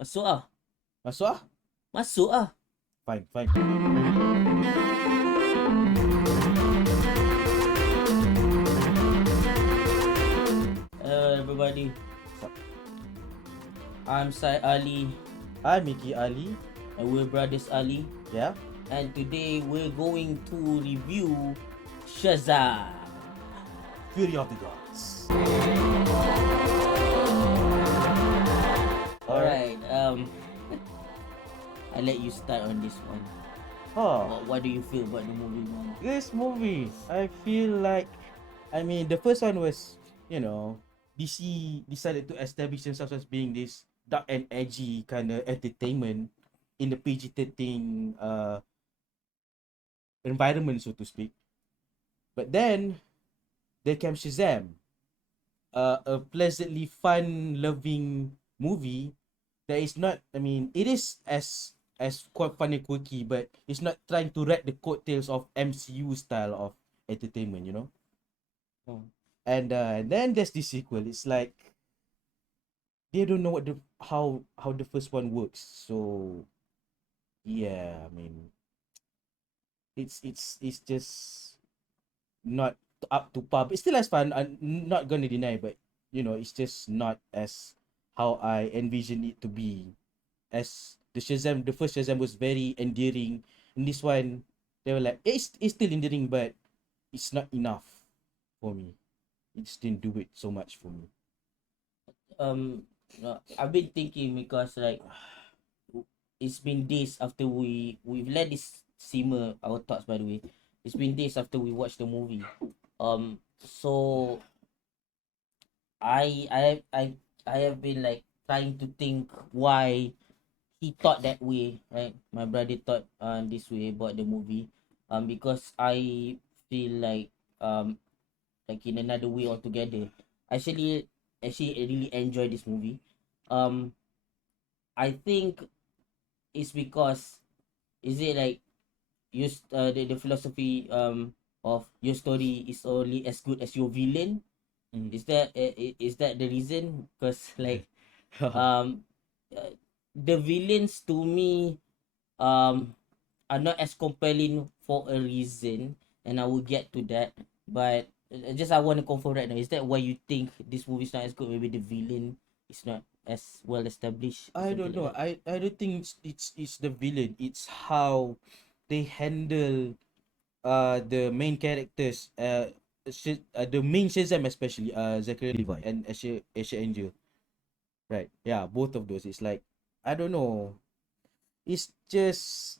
Masuk ah. Masuk ah? Masuk ah. Fine, fine. Hello everybody. I'm Sai Ali Hi, Mickey Ali. and we're brothers Ali. Yeah. And today we're going to review Shazam. Fury of the Gods. Alright, I let you start on this one. Oh, What do you feel about the movie, man? this movie, I feel like, the first one was, DC decided to establish themselves as being this dark and edgy kind of entertainment in the PG-13 environment, so to speak. But then there came Shazam, a pleasantly fun-loving movie that is not. It is as quite funny, quirky, but it's not trying to ride the coattails of MCU style of entertainment, you know. Oh. And then there's the sequel. It's like they don't know how the first one works. So yeah, it's just not up to par. But it's still as fun. I'm not gonna deny, but it's just not as how I envision it to be. As the first Shazam was very endearing. And this one, they were like, it's still endearing, but it's not enough for me. It just didn't do it so much for me. I've been thinking because like it's been days after we've let this simmer our thoughts. By the way, it's been days after we watched the movie. So I have been like trying to think why he thought that way, right? My brother thought this way about the movie. Because I feel like in another way altogether. Actually, actually, I really enjoy this movie. Um, I think it's because is it like use the philosophy of your story is only as good as your villain. Mm. Is that the reason? Because like um uh, the villains to me um are not as compelling for a reason, and I will get to that. But just I want to confirm right now, is that why you think this movie is not as good? Maybe the villain is not as well established, I something don't like know. that. I don't think it's the villain. It's how they handle the main characters, the main Shazam, especially Zachary Levi and Asher Angel. Right. Yeah, both of those. It's like, I don't know. It's just,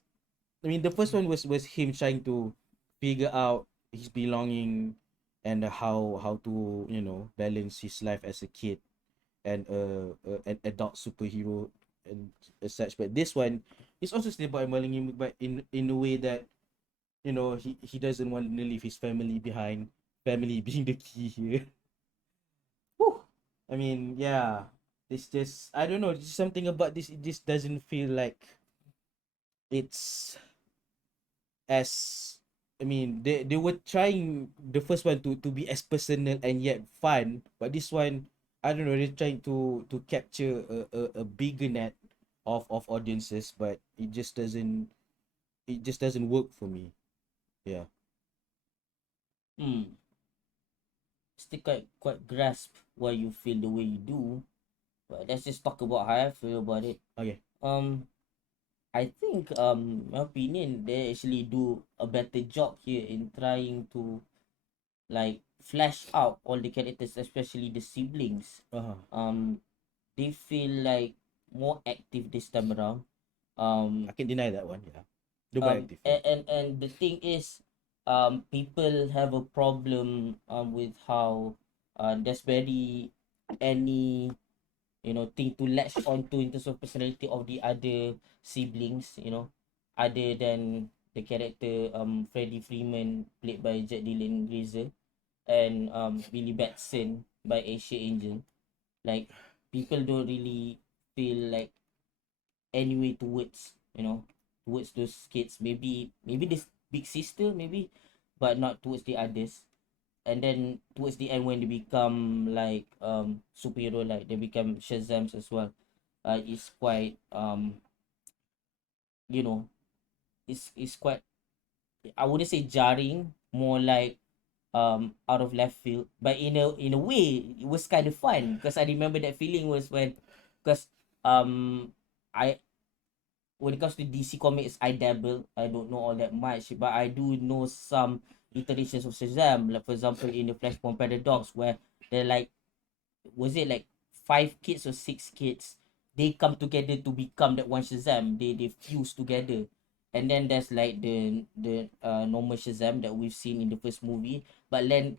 the first one was him trying to figure out his belonging, and how to balance his life as a kid and an adult superhero and as such. But this one is also still about him, but in a way that he doesn't want to leave his family behind. Family being the key here. Whew. Yeah. It's just, I don't know. Just something about this. It just doesn't feel like it's as. They were trying the first one to be as personal and yet fun, but this one, I don't know. They're trying to capture a bigger net of audiences, but it just doesn't work for me. Yeah. Hmm. Still quite grasp why you feel the way you do. But let's just talk about how I feel about it. Okay. Um, I think my opinion, they actually do a better job here in trying to like flesh out all the characters, especially the siblings. Uh-huh. They feel like more active this time around. I Um, can deny that one. Yeah. The more active. Yeah. and the thing is, people have a problem with how there's barely any thing to latch onto in terms of personality of the other siblings, other than the character Freddie Freeman played by Jack Dylan Grazer and Billy Batson by Asia Angel. Like people don't really feel like any way towards those kids. Maybe this big sister, maybe, but not towards the others. And then towards the end when they become like superhero, like they become Shazams as well, is quite you know, is quite, I wouldn't say jarring, more like out of left field. But in a way, it was kind of fun because I remember that feeling was when, because I when it comes to DC comics, I dabble. I don't know all that much, but I do know some iterations of Shazam. Like for example, in the Flashpoint Paradox, where they're like, was it like 5 kids or 6 kids? They come together to become that one Shazam. They fuse together, and then there's like the normal Shazam that we've seen in the first movie. But then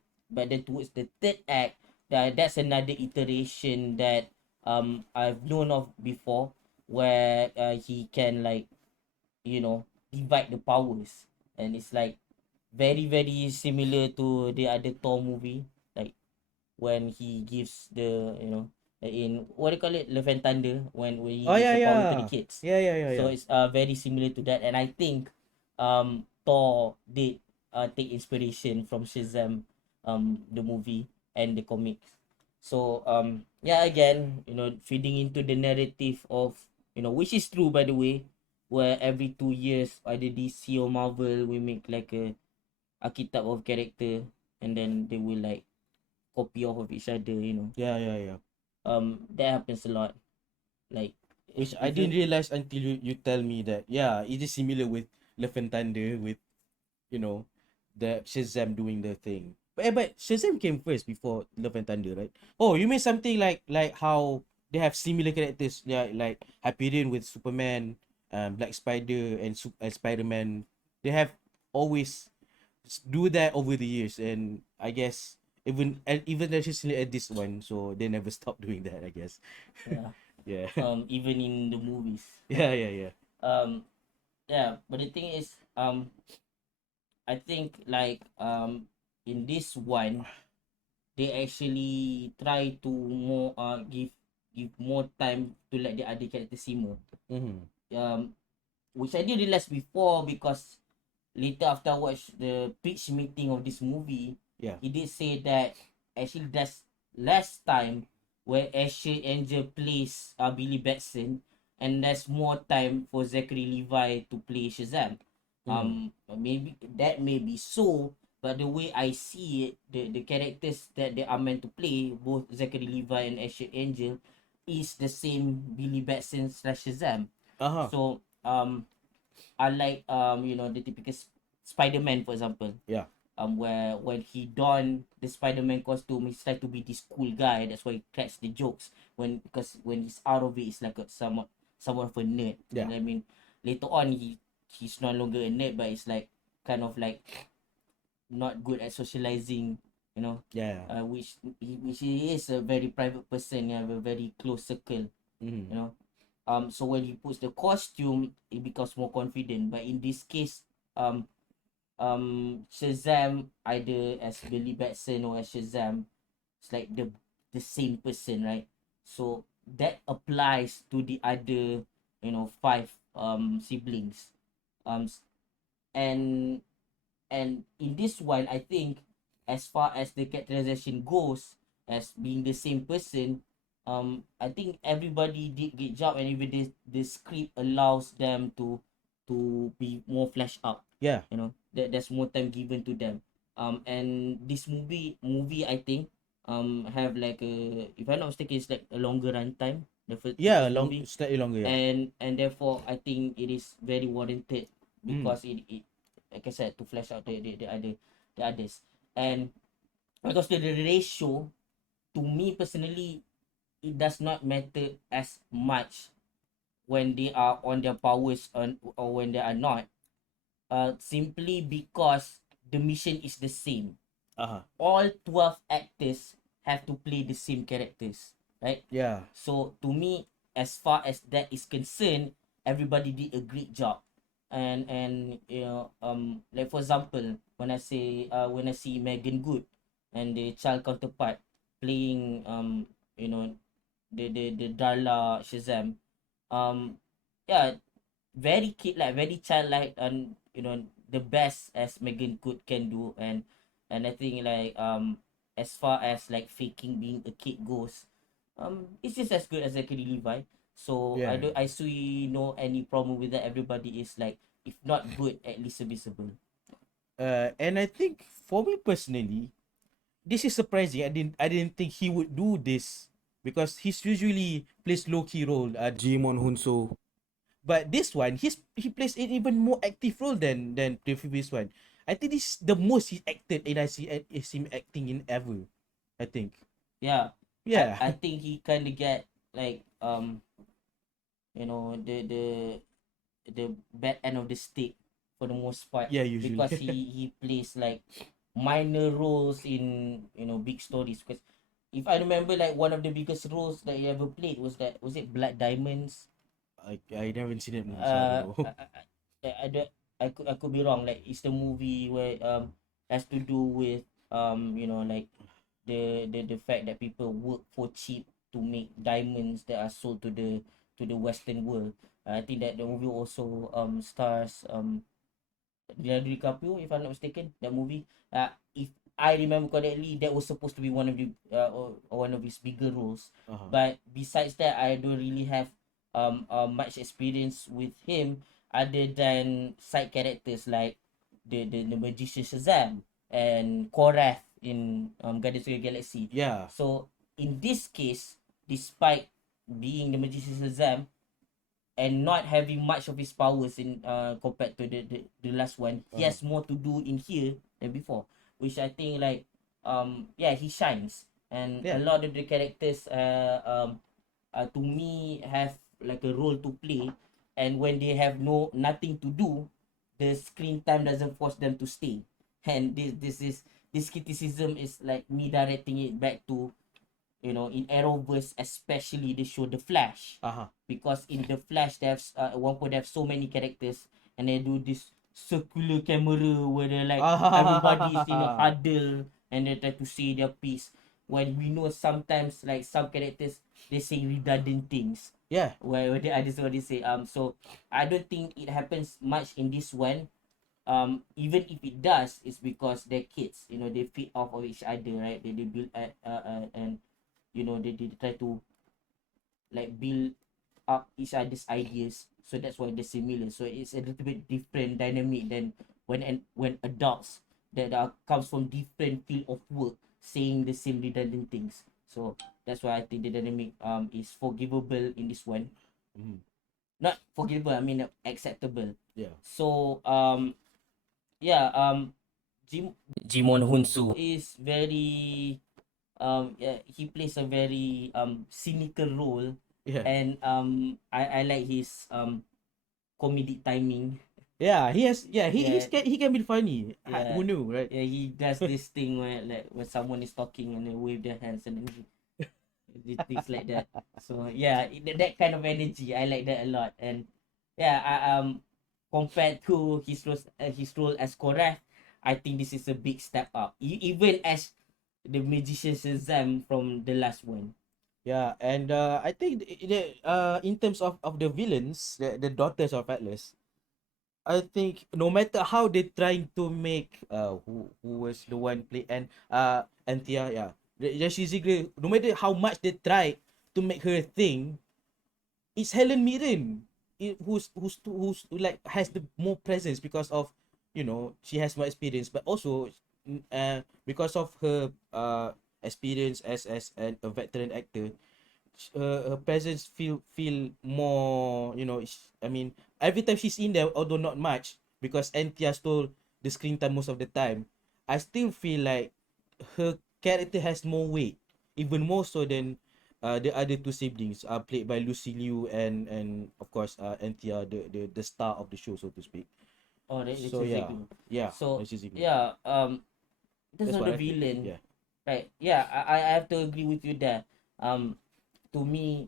towards the third act, that's another iteration that I've known of before, where he can like, divide the powers, and it's like very very similar to the other Thor movie, like when he gives the, in what do you call it, Love and Thunder, when he Oh gives yeah, the power to the yeah, kids. yeah, yeah, yeah, So yeah. it's very similar to that, and I think Thor did take inspiration from Shazam, the movie and the comics. So yeah, again, feeding into the narrative of, which is true by the way, where every 2 years either DC or Marvel will make like a archetype of character, and then they will like copy off of each other. Yeah, yeah, yeah. That happens a lot. Like, Which I if didn't you, realize until you tell me that, yeah, it is similar with Love and Thunder, with, you know, the Shazam doing the thing. But Shazam came first before Love and Thunder, right? Oh, you mean something like how they have similar characters, yeah, like Hyperion with Superman, Black Spider and Spider-Man. They have always do that over the years, and I guess even actually at this one, so they never stop doing that, I guess. yeah, Yeah. even in the movies. Yeah, yeah, yeah. um yeah, but the thing is, I think like, in this one, they actually try to more give more time to let the other characters simmer. Mm-hmm. um which I didn't realize before, because later after I watched the pitch meeting of this movie, Yeah. he did say that actually there's less time where Asher Angel plays Billy Batson, and there's more time for Zachary Levi to play Shazam. Mm. Maybe that may be so, but the way I see it, the characters that they are meant to play, both Zachary Levi and Asher Angel, is the same Billy Batson slash Shazam. Uh-huh. So unlike the typical Spider-Man, for example, Yeah. where when he don the Spider-Man costume, he's like to be this cool guy. That's why he cracks the jokes, because when he's out of it, it's like somewhat of a nerd. Yeah. And I mean, later on, he's no longer a nerd, but it's like kind of like not good at socializing, you know, Yeah. which he is a very private person. He have a very close circle, Mm-hmm. you know. So when he puts the costume, it becomes more confident. But in this case, Shazam, either as Billy Batson or as Shazam, it's like the same person, right? So that applies to the other, five siblings. S- and in this one, I think, as far as the characterization goes, as being the same person, I think everybody did good job, and even the script allows them to be more fleshed out. Yeah. There's more time given to them. And this movie I think have like a, if I'm not mistaken, it's like a longer runtime, the Yeah, first long, movie. slightly longer, yeah. And therefore I think it is very warranted, Mm. because it like I said, to flesh out the others. And because the ratio, to me personally, it does not matter as much when they are on their powers, or when they are not, simply because the mission is the same. Uh-huh. All 12 actors have to play the same characters, right? Yeah. So to me, as far as that is concerned, everybody did a great job. And like for example, when I see Megan Good and the child counterpart playing, the Darla Shazam, um yeah, very kid like, very childlike, and the best as Megan Good can do. And I think like, as far as like faking being a kid goes, it's just as good as Zachary Levi. So Yeah. I see no any problem with that. Everybody is like, if not good, at least serviceable. And I think for me personally, this is surprising. I didn't think he would do this because he's usually plays low key role. Jimon Hunso, but this one he plays an even more active role than the previous one. I think this is the most he acted and I see him acting in ever. I think. Yeah, Yeah. I think he kind of get like you know the bad end of the stick for the most part, Yeah. Usually. because he plays like minor roles in, you know, big stories. Because if I remember, like one of the biggest roles that he ever played was that, was it Blood Diamonds? I never seen that movie, so I don't uh know. I, I, I could be wrong. Like, it's the movie where has to do with you know, like the fact that people work for cheap to make diamonds that are sold to the Western world. I think that the movie also stars Leonardo DiCaprio, if I'm not mistaken, that movie. If I remember correctly, that was supposed to be one of the or one of his bigger roles. Uh-huh. But besides that, I don't really have much experience with him other than side characters like the magician Shazam and Korath in Guardians of the Galaxy. Yeah. So in this case, despite being the magician Shazam, and not having much of his powers in compared to the last one, he Uh-huh. has more to do in here than before, which I think like yeah, he shines. And a Yeah. lot of the characters to me have like a role to play, and when they have nothing to do, the screen time doesn't force them to stay. And this criticism is like me directing it back to, you know, in Arrowverse, especially they show the Flash, Uh-huh. because in the Flash they have at one point they have so many characters, and they do this circular camera where they like everybody is in a Ah. huddle and they try to say their piece, when we know sometimes like some characters they say redundant things, Yeah. where the others what they say. So I don't think it happens much in this one. Even if it does, it's because they're kids, you know, they feed off of each other, right? They build and you know, they try to like build up each other's ideas, so that's why they're similar. So it's a little bit different dynamic than when adults that comes from different field of work saying the same redundant things. So that's why I think the dynamic is forgivable in this one. Mhm. Not forgivable, I mean acceptable. Yeah. So yeah, Jimon Hunsu is very yeah, he plays a very cynical role. Yeah. And I like his comedic timing. Yeah, he has. Yeah, Yeah, he can be funny. yeah, Who knew, right? yeah, he does this thing where like when someone is talking and they wave their hands and then he things like that. So yeah, that kind of energy I like that a lot. And yeah, compared to his role as Korath, I think this is a big step up, even as the magician Shazam from the last one. Yeah, and I think in terms of the villains, the daughters of Atlas, I think no matter how they trying to make who was the one play and Tia, yeah, she's great. No matter how much they try to make her a thing, it's Helen Mirren who's like has the more presence because of, you know, she has more experience, but also because of her experience a veteran actor. Her presence feel more, you know, I mean, every time she's in there, although not much, because Antia stole the screen time most of the time, I still feel like her character has more weight, even more so than the other two siblings played by Lucy Liu and of course Antia, the star of the show, so to speak. Oh, that's So yeah, exactly. yeah, So that's exactly. yeah, in terms That's of what the I feel. villain, Yeah. right? Yeah, I have to agree with you there. To me,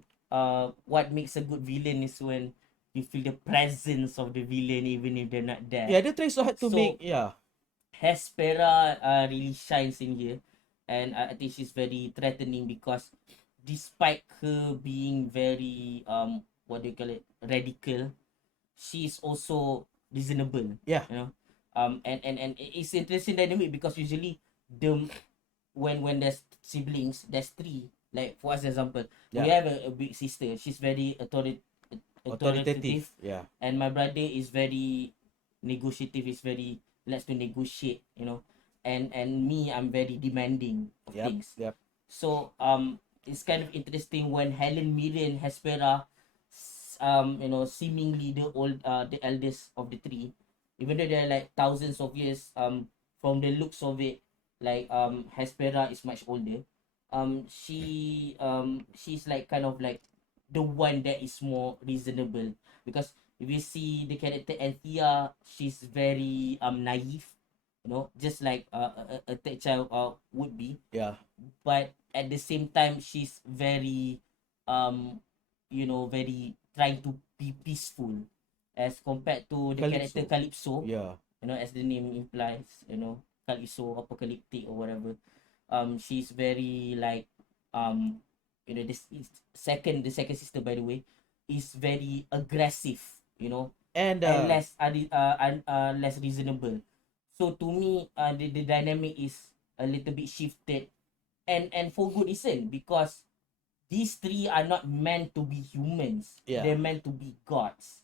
what makes a good villain is when you feel the presence of the villain even if they're not there. Yeah, they try so hard to make, So yeah. Hespera really shines in here, and I think she's very threatening because despite her being very what do you call it, radical, she is also reasonable. Yeah. You know, and it's interesting dynamic because usually the when there's siblings, there's three. like for us example, we Yeah. have a big sister. She's very authoritative, Authoritative. Yeah. and my brother is very negotiative. Is very likes to negotiate, you know, and me, I'm very demanding of Yep. things. Yep. So it's kind of interesting when Helen Mirren Hespera, you know, seemingly the eldest of the three, even though they're like thousands of years from the looks of it, like Hespera is much older. She's like kind of like the one that is more reasonable, because if you see the character Anthea, she's very naive, you know, just like a third child would be, Yeah. but at the same time she's very um you know, very trying to be peaceful, as compared to the character Calypso. Calypso, Yeah. you know, as the name implies, you know, Calypso, apocalyptic or whatever. She's very like um you know, this is the second sister, by the way, is very aggressive, you know, And and less reasonable. So to me, the dynamic is a little bit shifted, and for good reason, because these three are not meant to be humans. yeah. They're meant to be gods.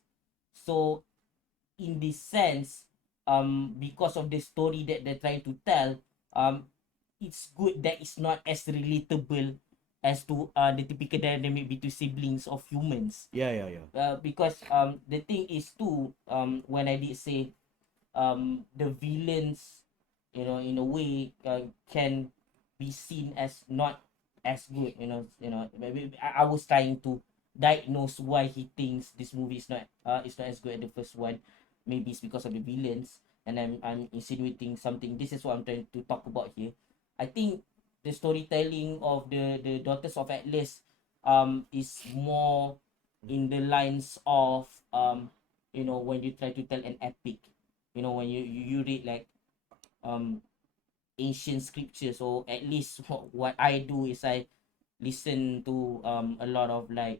So in this sense, because of the story that they're trying to tell, um, it's good that it's not as relatable as to the typical dynamic between siblings of humans. Yeah. Yeah. Yeah. Because the thing is too, when I did say the villains, you know, in a way, can be seen as not as good, you know, maybe I was trying to diagnose why he thinks this movie is not as good as the first one. Maybe it's because of the villains, and I'm insinuating something. This is what I'm trying to talk about here. I think the storytelling of the Daughters of Atlas is more in the lines of you know, when you try to tell an epic, you know, when you read like um ancient scriptures, or at least what I do is I listen to a lot of like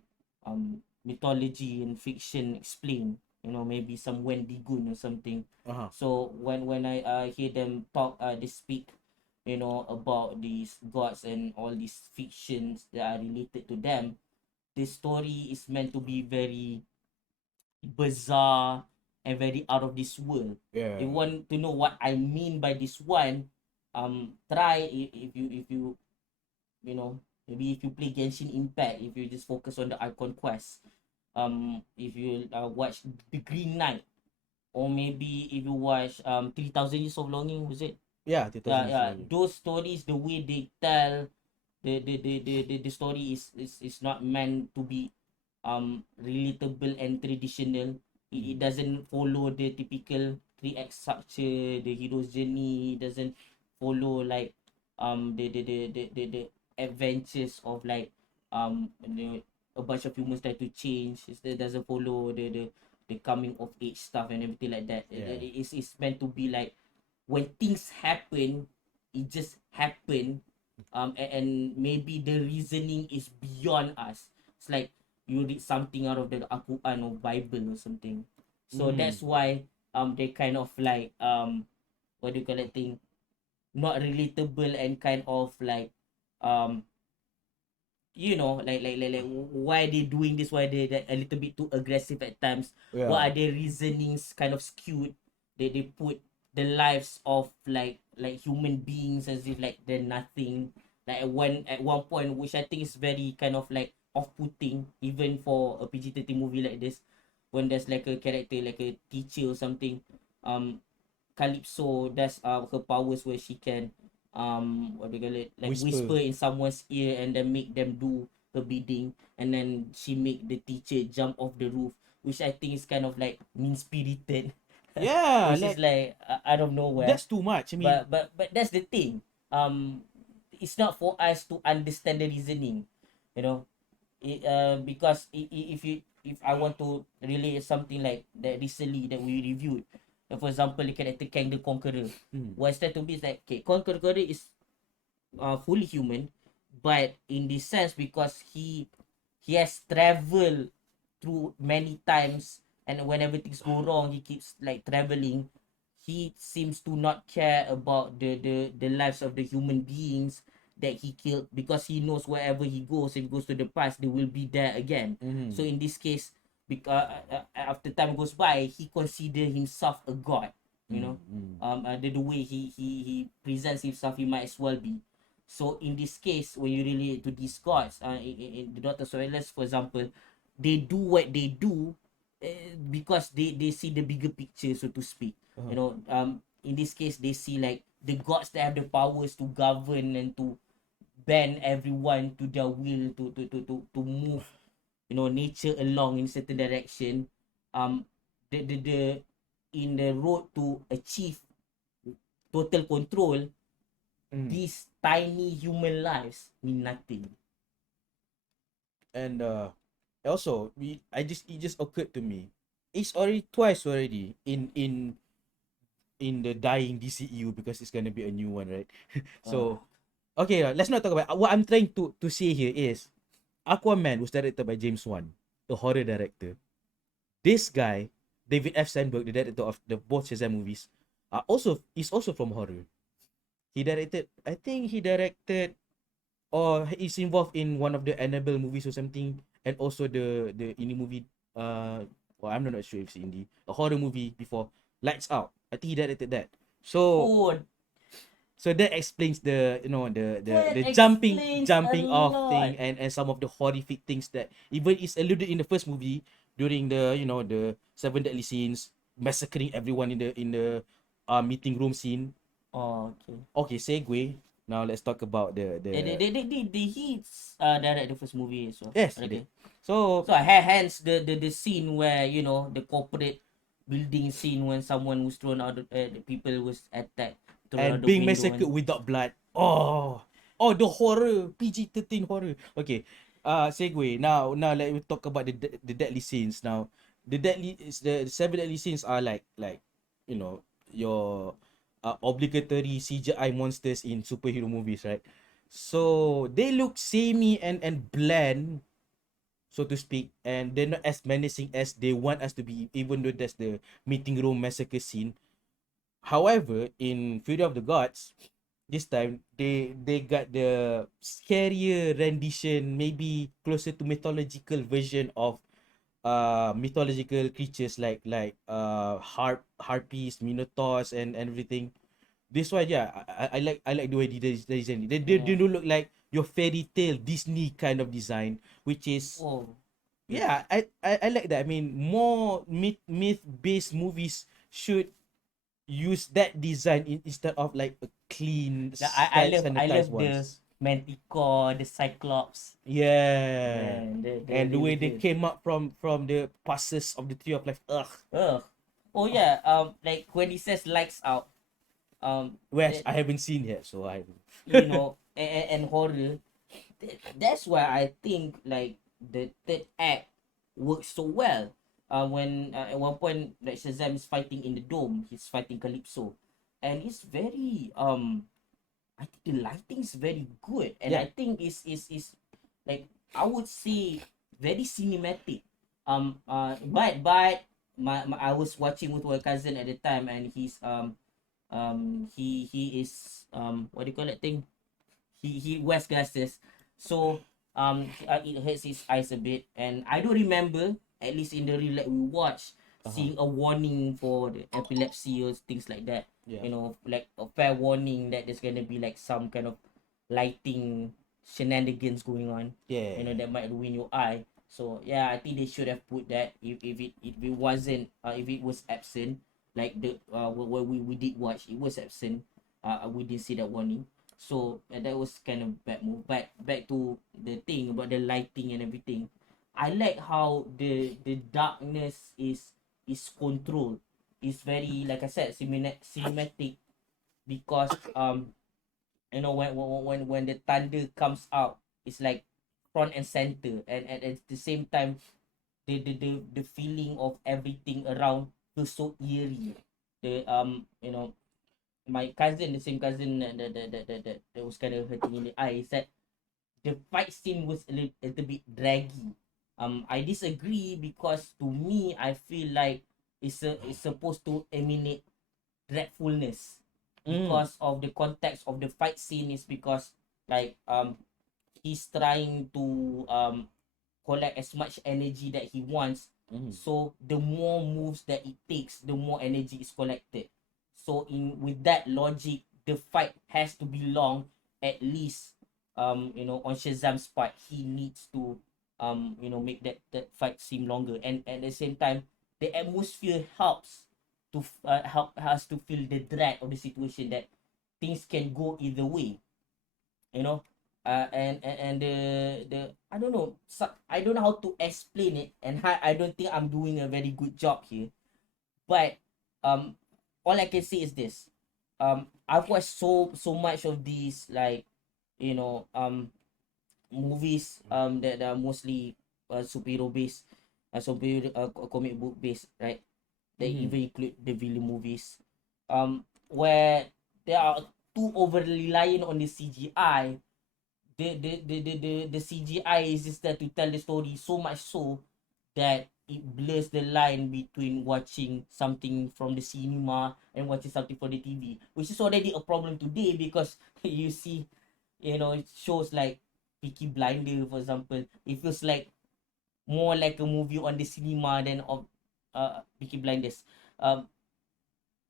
mythology and fiction explained, you know, maybe some Wendy Gun or something. Uh-huh. So when I hear them talk, they speak, you know, about these gods and all these fictions that are related to them, the story is meant to be very bizarre and very out of this world. Yeah. If you want to know what I mean by this one, try if you, you know, maybe if you play Genshin Impact, if you just focus on the Icon Quest, if you watch The Green Knight, or maybe if you watch 3000 Years of Longing, was it? Yeah. Yeah, 2000 is yeah. longing. Those stories, the way they tell the story is not meant to be relatable and traditional. It doesn't follow the typical 3 act structure, the hero's journey. It doesn't follow like the adventures of like a bunch of humans try to change. It doesn't follow the coming of age stuff and everything like that. Yeah. It's meant to be like when things happen, it just happen, and maybe the reasoning is beyond us. It's like you read something out of the Quran or Bible or something. So Mm. that's why they kind of like what do you call it thing, not relatable, and kind of like um you know, like why they doing this, why they a little bit too aggressive at times, what Yeah. are their reasonings kind of skewed, they put the lives of like human beings as if like they're nothing, like at one point, which I think is very kind of like off-putting even for a PG-13 movie like this, when there's like a character like a teacher or something. um Calypso does her powers where she can what do you call it, like Whisper. whisper in someone's ear and then make them do her bidding, and then she make the teacher jump off the roof, which I think is kind of like mean spirited. Yeah. Which is Like like out of nowhere. that's too much. I mean. But that's the thing, it's not for us to understand the reasoning, you know. Because if I want to relate something like that recently that we reviewed, for example, the character Kang the Conqueror, Mm. what's that to be is like, okay, Conqueror is fully human, but in this sense, because he has traveled through many times, and whenever things go wrong, he keeps like traveling. He seems to not care about the lives of the human beings that he killed, because he knows wherever he goes, if he goes to the past, they will be there again. So in this case, because after time goes by, he consider himself a god. You know, the way he presents himself, he might as well be. So in this case, when you relate to these gods, in the Doctor Surveillance, for example, they do what they do because they see the bigger picture, so to speak. You know, in this case, they see like the gods that have the powers to govern and to bend everyone to their will, to move, you know, nature along in certain direction. Um, the in the road to achieve total control, these tiny human lives mean nothing. And also it just occurred to me, it's already twice already in the dying DCEU, because it's gonna be a new one, right? So okay, let's not talk about what I'm trying to say here is Aquaman was directed by James Wan, a horror director. This guy, David F. Sandberg, the director of the both Shazam movies, is also from horror. He directed, I think he directed, or is involved in one of the Annabelle movies or something, and also the indie movie. Well, I'm not sure if it's indie, a horror movie before, Lights Out. I think he directed that. So Oh, so that explains the, you know, that the explains a jumping off lot. thing, and some of the horrific things that even is alluded in the first movie during the, you know, the seven deadly scenes, massacring everyone in the meeting room scene. Oh, okay. Okay, segue. Now let's talk about They he direct the first movie, so yes, he did. okay. So So hence the scene where, you know, the corporate building scene when someone was thrown out, the people was attacked, thrown out and the being window, massacred and without blood. Oh, the horror, PG-13 horror. Okay, segue. Now let me talk about the deadly scenes. Now, the seven deadly scenes are like, you know, your obligatory CGI monsters in superhero movies, right? So they look samey and bland, so to speak, and they're not as menacing as they want us to be, even though that's the meeting room massacre scene. However, in Fury of the Gods, this time they got the scarier rendition, maybe closer to mythological version of mythological creatures like harpies, minotaurs, and everything. This one, yeah, I like the way they design it. They yeah. don't look like your fairy tale Disney kind of design, which is, Oh, yeah, I like that. I mean, more myth based movies should use that design instead of like a clean I sanitized love the ones. Manticore, the Cyclops. Yeah. Yeah, And the they way look they good. came up from the passes of the tree of life. Ugh. Ugh. Oh yeah. Like when he says lights out. Whereas That, I haven't seen yet, so I you know, and horror. That's why I think like the third act works so well. When at one point, like Shazam is fighting in the dome, he's fighting Calypso, and it's very I think the lighting is very good, and yeah. I think is like, I would say, very cinematic. But I was watching with my cousin at the time, and he is what do you call that thing? He wears glasses, so it hurts his eyes a bit, and I don't remember, at least in the reel that we watched, Uh-huh. seeing a warning for the epilepsy or things like that. Yeah. You know, like a fair warning that there's gonna be like some kind of lighting shenanigans going on. You know, Yeah. that might ruin your eye. So yeah, I think they should have put that, if it wasn't, if it was absent, like the what we did watch, it was absent. We didn't see that warning. So that was kind of bad move. But back to the thing about the lighting and everything, I like how the darkness is controlled. It's very, like I said, cinematic, because you know, when the thunder comes out, it's like front and center, and at the same time, the feeling of everything around feels so eerie. The you know, my cousin, the same cousin that was kind of hurting in the eye, said the fight scene was little bit draggy. I disagree, because to me, I feel like it's supposed to emanate dreadfulness, Mm. because of the context of the fight scene, is because like he's trying to collect as much energy that he wants. So the more moves that it takes, the more energy is collected. So in with that logic, the fight has to be long, at least on Shazam's part, he needs to make that fight seem longer. And at the same time, the atmosphere helps to help us to feel the dread of the situation, that things can go either way, you know. And the I don't know, I don't know how to explain it, and I don't think I'm doing a very good job here. But um all I can say is this: I've watched so much of these, like, you know um movies that are mostly superhero based, superhero comic book based, right? They even include the villain movies, where they are too overly reliant on the CGI. The CGI is just there to tell the story, so much so that it blurs the line between watching something from the cinema and watching something for the TV, which is already a problem today, because you see, it shows like Peaky Blinder, for example. It feels like more like a movie on the cinema than of Peaky Blinders. Um,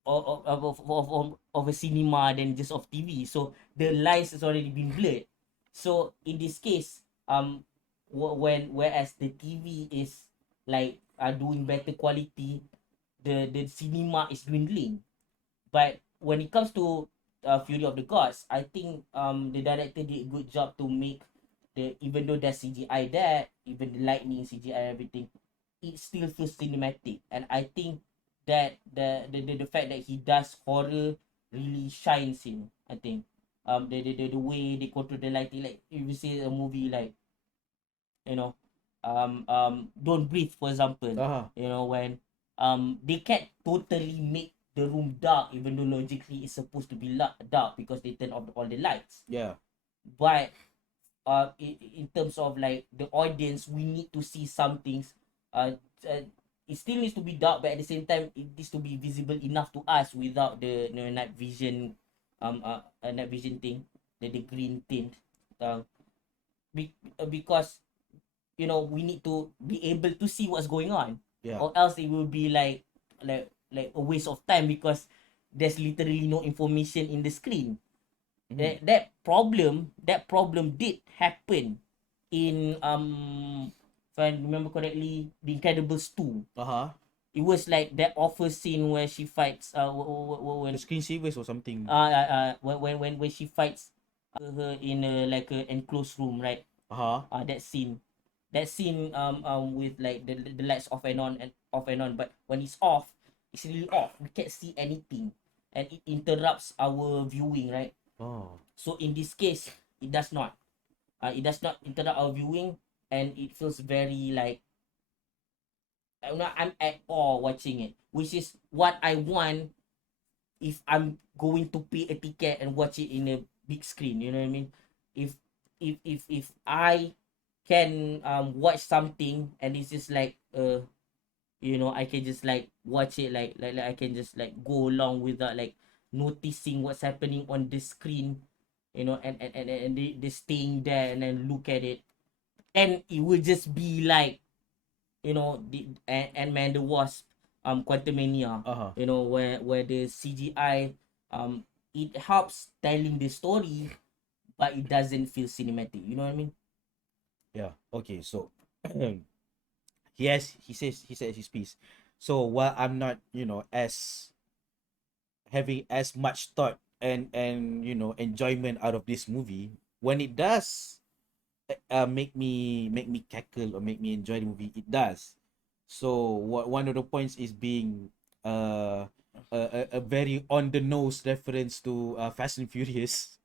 of a cinema than just of TV. So the lines has already been blurred. So in this case, whereas the TV is like doing better quality, the cinema is dwindling. But when it comes to Fury of the Gods, I think the director did a good job to make even though there's CGI there, even the lightning, CGI, everything, it still feels cinematic. And I think that the fact that he does horror really shines in. I think the way they control the lighting, like if you see a movie like, you know Don't Breathe, for example, when they can't totally make the room dark, even though logically it's supposed to be dark because they turn off all the lights. Yeah. But in terms of like the audience, we need to see some things. Uh, it still needs to be dark, but at the same time, it needs to be visible enough to us without the night vision, night vision thing, the green tint. Uh, because we need to be able to see what's going on. Yeah. Or else it will be like a waste of time, because there's literally no information in the screen. That problem did happen in if I remember correctly, The Incredibles 2. It was like that awful scene where she fights when The screensavers or something. when she fights her in a like a enclosed room, right? That scene with like the lights off and on and off and on, but when it's off, it's really off, we can't see anything, and it interrupts our viewing, right? So in this case, it does not interrupt our viewing, and it feels very like I'm at awe watching it, which is what I want if I'm going to pay a ticket and watch it in a big screen. You know what I mean? If I can watch something and it's just like I can just like watch it, like I can just like go along without like noticing what's happening on the screen, and they staying there and then look at it, and it will just be like, the Ant-Man the Wasp, Quantumania, where the CGI, it helps telling the story, but it doesn't feel cinematic. You know what I mean? Yeah. Okay. So he said his piece. So while I'm not, as having as much thought and enjoyment out of this movie, when it does make me cackle or make me enjoy the movie, it does. So one of the points is being a very on the nose reference to Fast and Furious.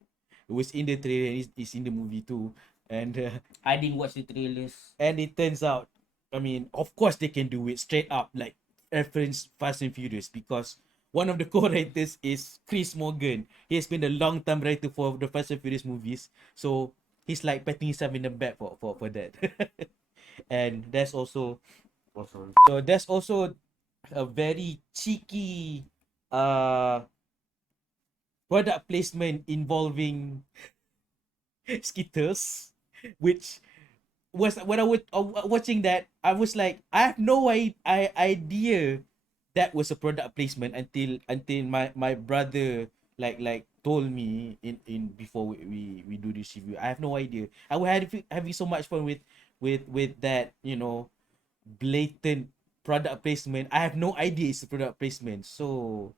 It was in the trailer and it's in the movie too. And I didn't watch the trailers. and it turns out, I mean, of course they can do it straight up, like reference Fast and Furious, because one of the co-writers is Chris Morgan. He has been a long-time writer for the Fast and Furious movies, so he's like patting himself in the back for that. And there's also, so there's also a very cheeky uh product placement involving Skittles, which was when I was watching that, I was like, I have no idea that was a product placement until my brother like told me in before we do this review. I have no idea. I was having so much fun with that, you know, blatant product placement. I have no idea it's a product placement. So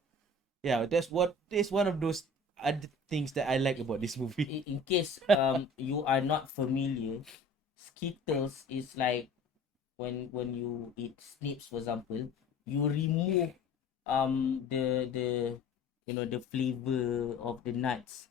yeah, that's one of those other things that I like about this movie. In case you are not familiar, Skittles is like when you eat snips, for example, you remove the the flavor of the nuts,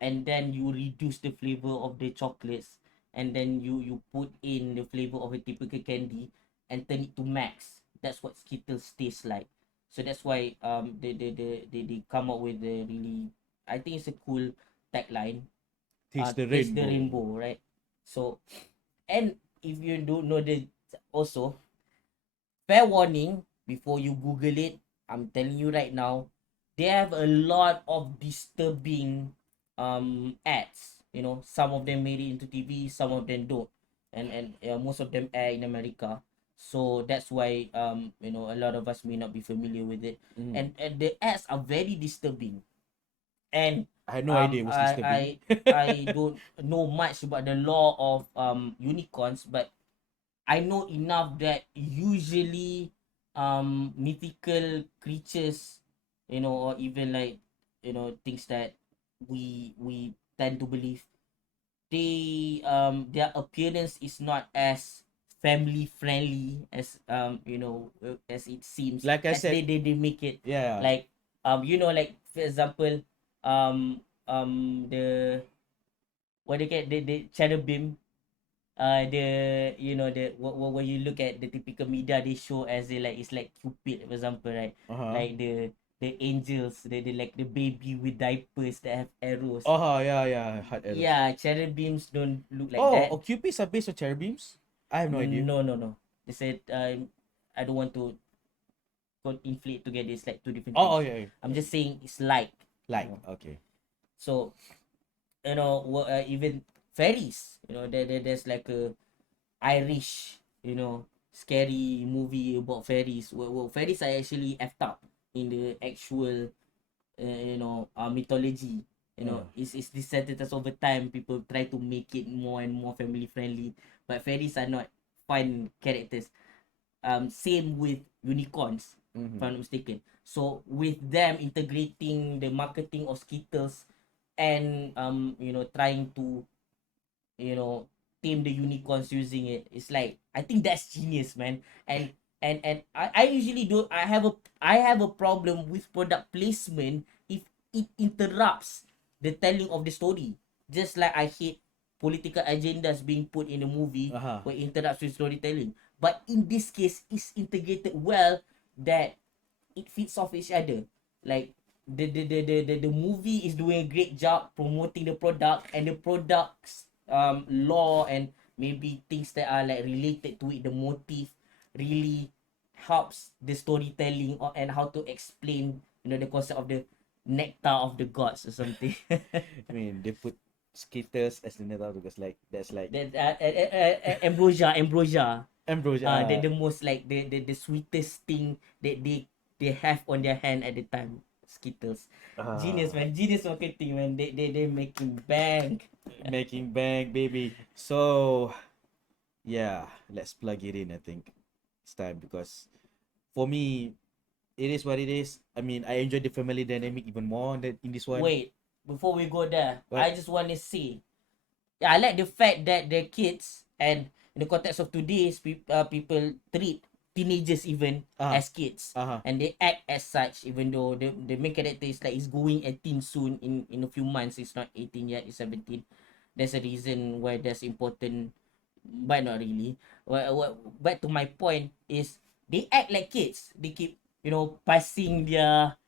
and then you reduce the flavor of the chocolates, and then you put in the flavor of a typical candy and turn it to max. That's what Skittles tastes like. So that's why they come up with the really, I think it's a cool tagline. Taste the Taste the rainbow. rainbow, right? So, and if you don't know the, also, fair warning before you Google it, I'm telling you right now, they have a lot of disturbing ads. You know, some of them made it into TV, some of them don't, and most of them air in America. So that's why a lot of us may not be familiar with it, Mm. and the ads are very disturbing. And I had no idea it was I disturbing. I don't know much about the law of unicorns, but I know enough that usually mythical creatures, or even like, things that we tend to believe, their appearance is not as family friendly as as it seems, Like I as said, they make it. yeah. Like, like for example, the what they get, the cherubim, the when you look at the typical media, they show as a, like, it's like Cupid, for example, right? Uh-huh. Like the angels, they like the baby with diapers that have arrows. Oh yeah, yeah, hot arrows. Yeah, cherubims don't look like Oh, that. cupids are based on cherubims? I have no idea. No, no, no. They said, I don't want to inflate together. It's like two different Oh, things. oh yeah, yeah. I'm just saying it's like, Like, okay. so, even fairies. There's like a Irish, scary movie about fairies. Well, fairies are actually effed up in the actual, mythology. Yeah. It's descended over time. People try to make it more and more family friendly, but fairies are not fun characters. Same with unicorns, if Mm-hmm. I'm not mistaken. So with them integrating the marketing of Skittles, and trying to, you know tame the unicorns using it, it's like, I think that's genius, man. And I usually do, I have a problem with product placement if it interrupts the telling of the story. Just like I hate political agendas being put in a movie Uh-huh. where it interrupts with storytelling, but in this case it's integrated well, that it feeds off each other. Like, the movie is doing a great job promoting the product, and the product's law, and maybe things that are like related to it, the motive, really helps the storytelling, and how to explain, the concept of the nectar of the gods or something. I mean, they put Skittles as the name because like that's like That ambrosia, ambrosia. the most, like, the sweetest thing that they have on their hand at the time. Skittles. Genius, Uh, man. Genius marketing, man. They making bank. making bank, baby. So yeah, let's plug it in. I think it's time because for me, it is what it is. I mean, I enjoy the family dynamic even more than in this one. Wait, before we go there, What? I just want to say, yeah, I like the fact that the kids, and in the context of today's people treat teenagers even Uh-huh. as kids, Uh-huh. and they act as such, even though the main character is like, is going 18 soon, in a few months. It's not 18 yet, it's 17. There's a reason why that's important, but not really. Back to my point is, they act like kids. They keep, passing their,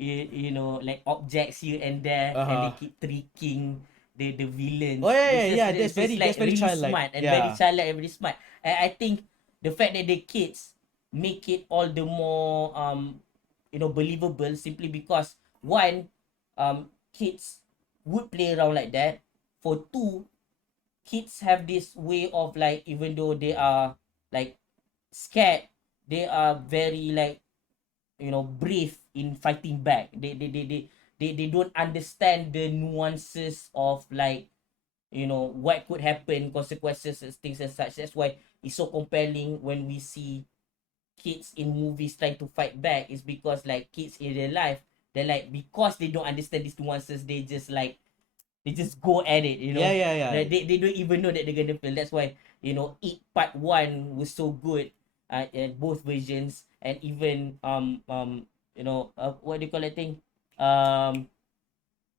like, objects here and there, and they Uh-huh. keep tricking the Oh villains. yeah, yeah, It's just, yeah. it's That's like very really childlike. smart, and very Yeah. childlike, and very smart. And I think the fact that the kids make it all the more, believable, simply because, one, kids would play around like that. for 2, kids have this way of like, even though they are like scared, they are very like, brave in fighting back. They don't understand the nuances of like, what could happen, consequences and things as such. That's why it's so compelling when we see kids in movies trying to fight back. Is because like kids in real life, they're like, because they don't understand these nuances, they just go at it, Yeah, yeah, yeah. like they don't even know that they're gonna fail. That's why, It Part 1 was so good, both versions. And even what do you call that thing, um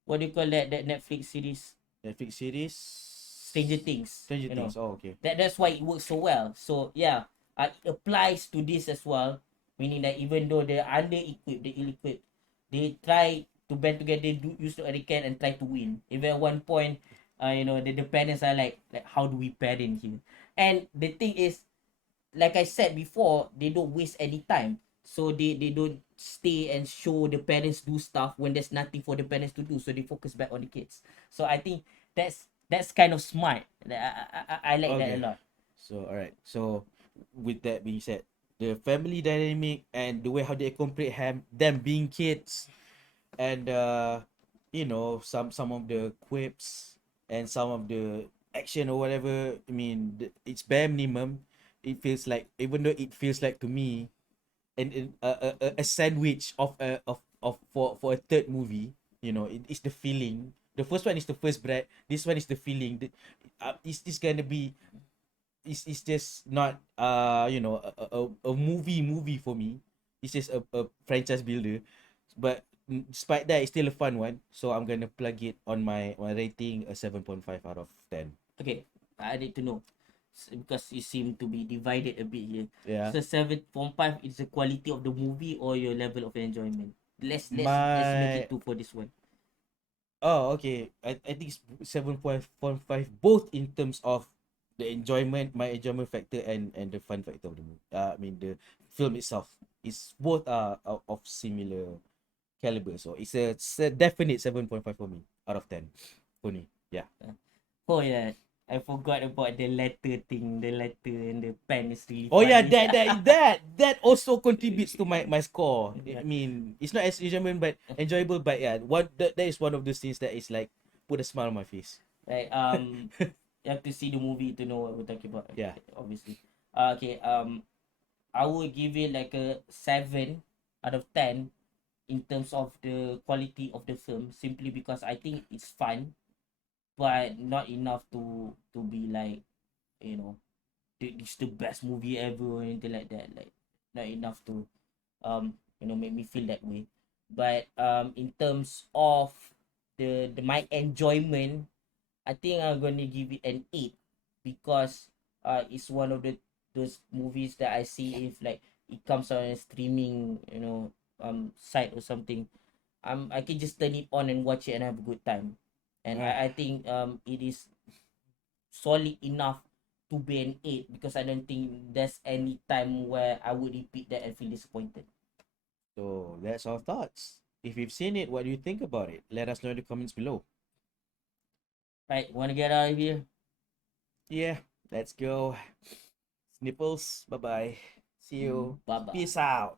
what do you call that Netflix series, Netflix series. Stranger Things, Stranger Things. Oh, okay. that's why it works so well. So yeah, it applies to this as well, meaning that even though they're under equipped, they're ill equipped, they try to band together, do use what they can and try to win. Even at one point, the parents are like, how do we parent here? And the thing is, like I said before, they don't waste any time. So they don't stay and show the parents do stuff when there's nothing for the parents to do. So they focus back on the kids. So I think that's kind of smart. I like that a Okay. lot. So alright. So with that being said, the family dynamic and the way how they incorporate them being kids, and some of the quips and some of the action or whatever. I mean, it's bare minimum. It feels like, even though it feels like to me, a sandwich of for a third movie. It's the feeling. The first one is the first bread. This one is the feeling. Is this gonna be? Is just not a movie for me. It's just a franchise builder. But despite that, it's still a fun one. So I'm gonna plug it on my rating, a 7.5 out of 10. Okay, I need to know, because you seem to be divided a bit here. Yeah. So 7.5 is the quality of the movie or your level of enjoyment. Let's make it My two for this one. Oh, okay. I think it's 7.5, both in terms of the enjoyment, my enjoyment factor, and the fun factor of the movie. I mean, the film itself is both of similar caliber. So it's a definite 7.5 for me out of 10 for me. Yeah. Oh yeah, I forgot about the letter thing. The letter and the pen is really Oh yeah, funny. that also contributes to my score. I Yeah. mean, it's not as enjoyment but enjoyable, but yeah, that is one of those things that is like put a smile on my face. Right. You have to see the movie to know what we're talking about. Yeah. Obviously. Okay. I would give it like a 7 out of 10 in terms of the quality of the film, simply because I think it's fun, but not enough to be like, you know it's the best movie ever or anything like that. Like, not enough to make me feel that way. But in terms of the my enjoyment, I think I'm gonna give it an 8, because it's one of the those movies that I see, if like it comes on a streaming, site or something, I can just turn it on and watch it and have a good time. And Ah, I think it is solid enough to be an 8, because I don't think there's any time where I would repeat that and feel disappointed. so that's our thoughts. If you've seen it, what do you think about it? Let us know in the comments below. Right, wanna get out of here? Yeah, let's go. Snipples, bye bye. See you. Bye bye. Peace out.